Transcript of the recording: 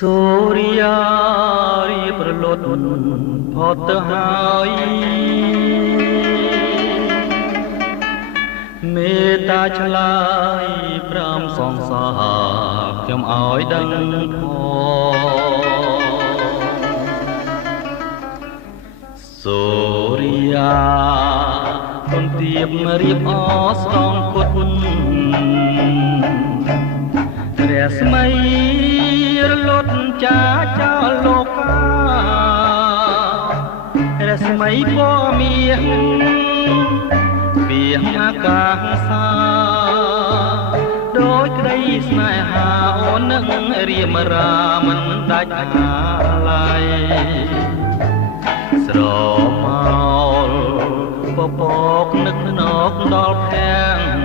សូរិយារៀបរលត់ផុតទៅហើយមេត្តាឆ្លើយប្រាំសងសារខ្ញុំឲ្យដឹងផងសូរិយាគុនទៀបរៀបអស្ដងគុតព្រះស្មីរលត់ចាចោលលោកការស្មីពណ៌មាសពីអាកាសាដោយក្តីស្នេហាអូននឹងរៀមរាមិនដាច់អាឡ័យស្រមោលពពកនឹកភ្នក់ដល់ភាំង